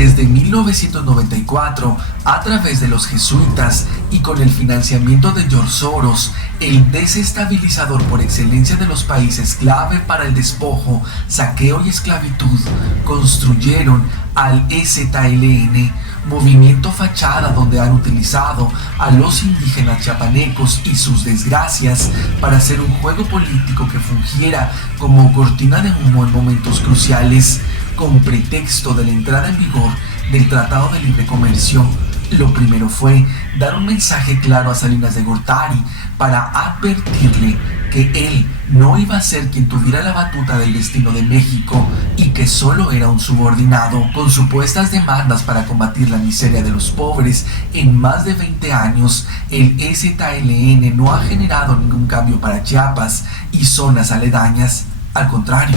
Desde 1994, a través de los jesuitas y con el financiamiento de George Soros, el desestabilizador por excelencia de los países clave para el despojo, saqueo y esclavitud, construyeron al EZLN, movimiento fachada donde han utilizado a los indígenas chiapanecos y sus desgracias para hacer un juego político que fungiera como cortina de humo en momentos cruciales, con pretexto de la entrada en vigor del Tratado de Libre Comercio. Lo primero fue dar un mensaje claro a Salinas de Gortari para advertirle que él no iba a ser quien tuviera la batuta del destino de México y que solo era un subordinado. Con supuestas demandas para combatir la miseria de los pobres en más de 20 años, el EZLN no ha generado ningún cambio para Chiapas y zonas aledañas. Al contrario,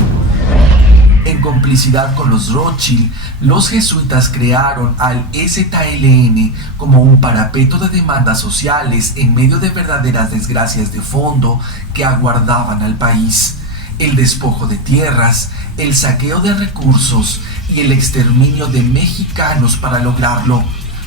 en complicidad con los Rothschild, los jesuitas crearon al EZLN como un parapeto de demandas sociales en medio de verdaderas desgracias de fondo que aguardaban al país: el despojo de tierras, el saqueo de recursos y el exterminio de mexicanos para lograrlo.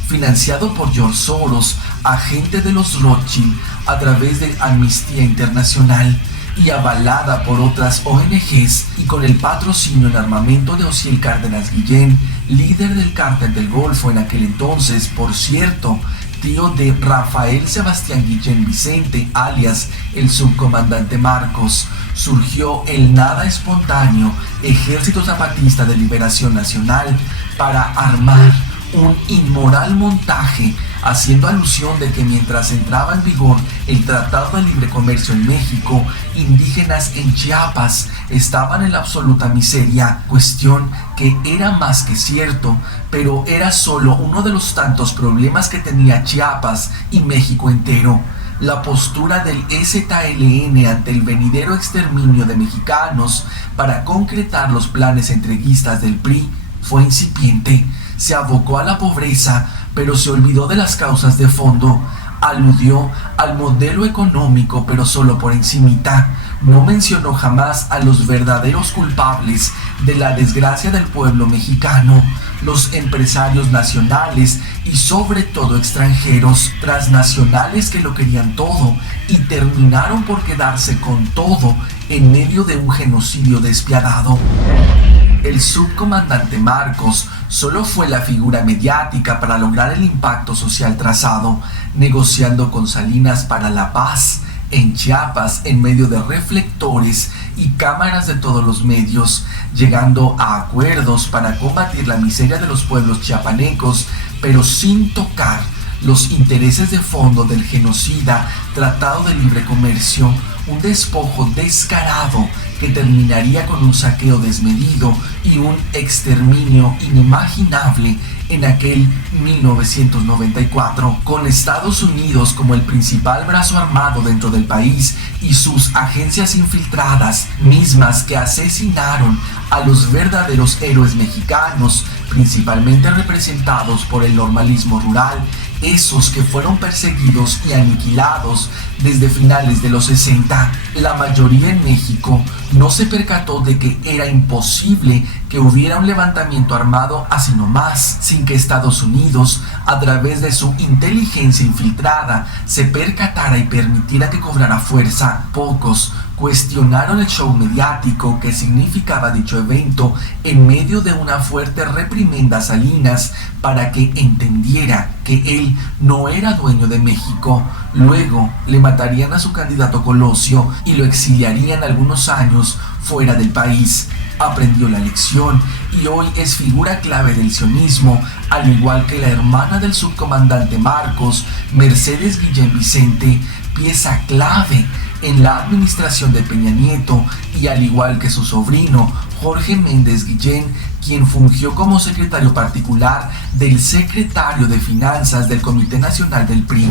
Financiado por George Soros, agente de los Rothschild, a través de Amnistía Internacional, y avalada por otras ONGs y con el patrocinio en armamento de Osiel Cárdenas Guillén, líder del Cártel del Golfo en aquel entonces, por cierto, tío de Rafael Sebastián Guillén Vicente, alias el subcomandante Marcos, surgió el nada espontáneo Ejército Zapatista de Liberación Nacional para armar un inmoral montaje, haciendo alusión de que mientras entraba en vigor el Tratado de Libre Comercio en México, indígenas en Chiapas estaban en la absoluta miseria, cuestión que era más que cierto, pero era solo uno de los tantos problemas que tenía Chiapas y México entero. La postura del EZLN ante el venidero exterminio de mexicanos para concretar los planes entreguistas del PRI fue incipiente. Se abocó a la pobreza, pero se olvidó de las causas de fondo. Aludió al modelo económico, pero solo por encimita. No mencionó jamás a los verdaderos culpables de la desgracia del pueblo mexicano: los empresarios nacionales y sobre todo extranjeros, transnacionales que lo querían todo y terminaron por quedarse con todo en medio de un genocidio despiadado. El subcomandante Marcos solo fue la figura mediática para lograr el impacto social trazado, negociando con Salinas para la paz en Chiapas en medio de reflectores y cámaras de todos los medios, llegando a acuerdos para combatir la miseria de los pueblos chiapanecos, pero sin tocar los intereses de fondo del genocida Tratado de Libre Comercio, un despojo descarado que terminaría con un saqueo desmedido y un exterminio inimaginable en aquel 1994, con Estados Unidos como el principal brazo armado dentro del país y sus agencias infiltradas, mismas que asesinaron a los verdaderos héroes mexicanos, principalmente representados por el normalismo rural, esos que fueron perseguidos y aniquilados desde finales de los 60. La mayoría en México no se percató de que era imposible que hubiera un levantamiento armado así nomás, sin que Estados Unidos, a través de su inteligencia infiltrada, se percatara y permitiera que cobrara fuerza. Pocos cuestionaron el show mediático que significaba dicho evento en medio de una fuerte reprimenda a Salinas para que entendiera que él no era dueño de México. Luego le matarían a su candidato Colosio y lo exiliarían algunos años fuera del país. Aprendió la lección y hoy es figura clave del sionismo, al igual que la hermana del subcomandante Marcos, Mercedes Guillén Vicente, pieza clave en la administración de Peña Nieto, y al igual que su sobrino Jorge Méndez Guillén, quien fungió como secretario particular del secretario de Finanzas del Comité Nacional del PRI.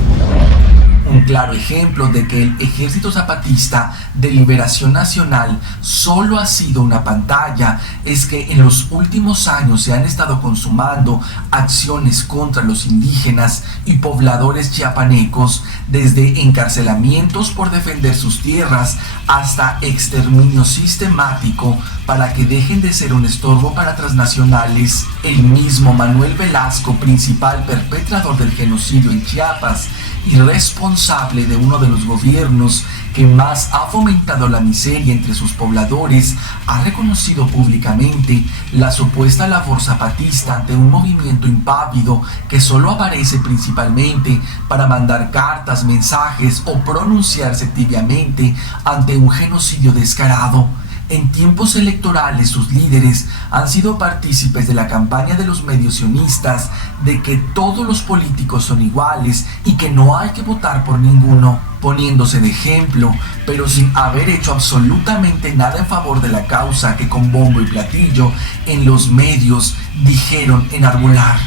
Un claro ejemplo de que el Ejército Zapatista de Liberación Nacional solo ha sido una pantalla es que en los últimos años se han estado consumando acciones contra los indígenas y pobladores chiapanecos, desde encarcelamientos por defender sus tierras hasta exterminio sistemático para que dejen de ser un estorbo para transnacionales. El mismo Manuel Velasco, principal perpetrador del genocidio en Chiapas y responsable de uno de los gobiernos que más ha fomentado la miseria entre sus pobladores, ha reconocido públicamente la supuesta labor zapatista ante un movimiento impávido que solo aparece principalmente para mandar cartas, mensajes o pronunciarse tibiamente ante un genocidio descarado. En tiempos electorales, sus líderes han sido partícipes de la campaña de los medios sionistas de que todos los políticos son iguales y que no hay que votar por ninguno, poniéndose de ejemplo, pero sin haber hecho absolutamente nada en favor de la causa que con bombo y platillo en los medios dijeron enarbolar.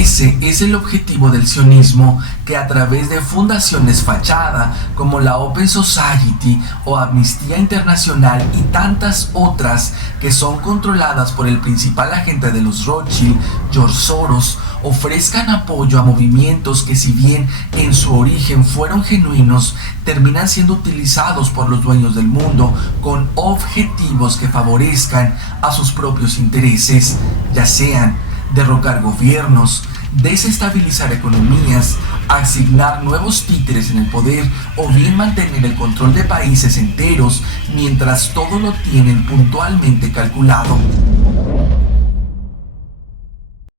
Ese es el objetivo del sionismo, que a través de fundaciones fachada como la Open Society o Amnistía Internacional y tantas otras que son controladas por el principal agente de los Rothschild, George Soros, ofrezcan apoyo a movimientos que, si bien en su origen fueron genuinos, terminan siendo utilizados por los dueños del mundo con objetivos que favorezcan a sus propios intereses, ya sean derrocar gobiernos, desestabilizar economías, asignar nuevos títeres en el poder o bien mantener el control de países enteros mientras todo lo tienen puntualmente calculado.